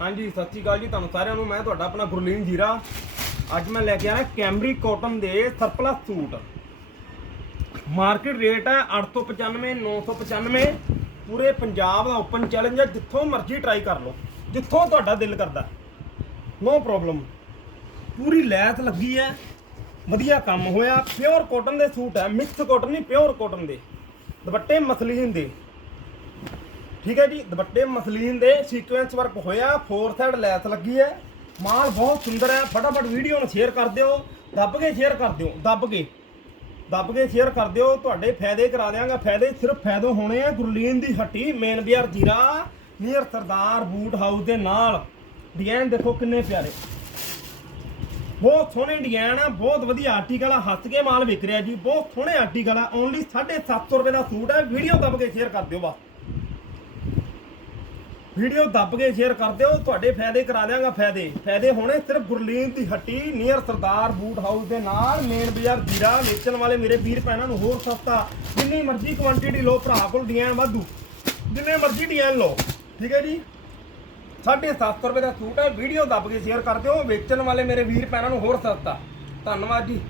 ਹਾਂਜੀ, ਸਤਿ ਸ਼੍ਰੀ ਅਕਾਲ ਜੀ ਤੁਹਾਨੂੰ ਸਾਰਿਆਂ ਨੂੰ। ਮੈਂ ਤੁਹਾਡਾ ਆਪਣਾ ਗੁਰਲੀਨ ਜੀਰਾ। ਅੱਜ ਮੈਂ ਲੈ ਕੇ ਆਇਆ ਕੈਮਰੀ ਕਾਟਨ ਦੇ ਸਰਪਲਸ ਸੂਟ। ਮਾਰਕੀਟ ਰੇਟ ਹੈ 895 995 ਪੂਰੇ ਪੰਜਾਬ ਦਾ ਓਪਨ ਚੈਲੰਜ ਹੈ। ਜਿੱਥੋਂ ਮਰਜ਼ੀ ਟਰਾਈ ਕਰ ਲਓ। ਜਿੱਥੋਂ ਤੁਹਾਡਾ ਦਿਲ ਕਰਦਾ। ਨੋ ਪ੍ਰੋਬਲਮ ਪੂਰੀ ਲੈਸ ਲੱਗੀ ਹੈ। ਵਧੀਆ ਕੰਮ ਹੋਇਆ। ਪਿਓਰ ਕਾਟਨ ਦੇ ਸੂਟ ਹੈ। ਮਿਕਸ ਕਾਟਨ ਨਹੀਂ ਪਿਓਰ ਕਾਟਨ ਦੇ। ਦੁਪੱਟੇ ਮਸਲੀਨ ਦੇ। ਠੀਕ ਹੈ ਜੀ, ਦੁਪੱਟੇ ਮਸਲੀਨ ਦੇ ਸੀਕੁਐਂਸ ਵਰਕ ਹੋਇਆ ਫੋਰ ਸਾਈਡ ਲੈਸ ਲੱਗੀ ਹੈ। ਮਾਲ ਬਹੁਤ ਸੁੰਦਰ ਹੈ, ਫਟਾਫਟ ਵੀਡੀਓ ਨੂੰ ਸ਼ੇਅਰ ਕਰ ਦਿਓ, ਦੱਬ ਕੇ ਸ਼ੇਅਰ ਕਰ ਦਿਓ, ਦੱਬ ਕੇ। ਦੱਬ ਕੇ ਸ਼ੇਅਰ ਕਰ ਦਿਓ, ਤੁਹਾਡੇ ਫਾਇਦੇ ਕਰਾ ਦਿਆਂਗਾ, ਫਾਇਦੇ ਸਿਰਫ ਫਾਇਦੇ ਹੋਣੇ ਆ, ਗੁਰਲੀਨ ਦੀ ਹੱਟੀ ਮੇਨ ਬਾਜ਼ਾਰ ਜੀਰਾ ਨੀਅਰ ਸਰਦਾਰ ਬੂਟ ਹਾਊਸ ਦੇ ਨਾਲ। ਡਿਜ਼ਾਈਨ ਦੇਖੋ ਕਿੰਨੇ ਪਿਆਰੇ। ਬਹੁਤ ਸੋਹਣੇ ਡਿਜ਼ਾਈਨ ਆ, ਬਹੁਤ ਵਧੀਆ ਆਰਟੀਕਲ ਆ, ਹੱਸ ਕੇ ਮਾਲ ਵਿਕ ਰਿਹਾ ਜੀ, ਬਹੁਤ ਸੋਹਣੇ ਆਰਟੀਕਲ ਆ ਓਨਲੀ 750 ਰੁਪਏ ਦਾ ਸੂਟ ਹੈ ਵੀਡੀਓ ਦੱਬ ਕੇ ਸ਼ੇਅਰ ਕਰ ਦਿਓ ਬਸ। ਵੀਡੀਓ ਦੱਬ ਕੇ ਸ਼ੇਅਰ ਕਰ ਦਿਓ, ਤੁਹਾਡੇ ਫਾਇਦੇ ਕਰਾ ਦਿਆਂਗਾ ਫਾਇਦੇ। ਫਾਇਦੇ ਹੋਣੇ ਸਿਰਫ ਗੁਰਲੀਨ ਦੀ ਹੱਟੀ, ਨੀਅਰ ਸਰਦਾਰ ਬੂਟ ਹਾਊਸ ਦੇ ਨਾਲ ਮੇਨ ਬਾਜ਼ਾਰ ਜੀਰਾ ਵੇਚਣ ਵਾਲੇ ਮੇਰੇ ਵੀਰ ਭੈਣਾਂ ਨੂੰ ਹੋਰ ਸਸਤਾ। ਜਿੰਨੀ ਮਰਜ਼ੀ ਕੁਆਂਟੀਟੀ ਲਓ, ਭਰਾ ਕੋਲ ਡਿਜ਼ਾਈਨ ਵਾਧੂ। ਜਿੰਨੇ ਮਰਜ਼ੀ ਡਿਜ਼ਾਈਨ ਲਓ, ਠੀਕ ਹੈ ਜੀ? 750 ਰੁਪਏ ਦਾ ਸੂਟ ਹੈ, ਵੀਡੀਓ ਦੱਬ ਕੇ ਸ਼ੇਅਰ ਕਰ ਦਿਓ, ਵੇਚਣ ਵਾਲੇ ਮੇਰੇ ਵੀਰ ਭੈਣਾਂ ਨੂੰ ਹੋਰ ਸਸਤਾ। ਧੰਨਵਾਦ ਜੀ।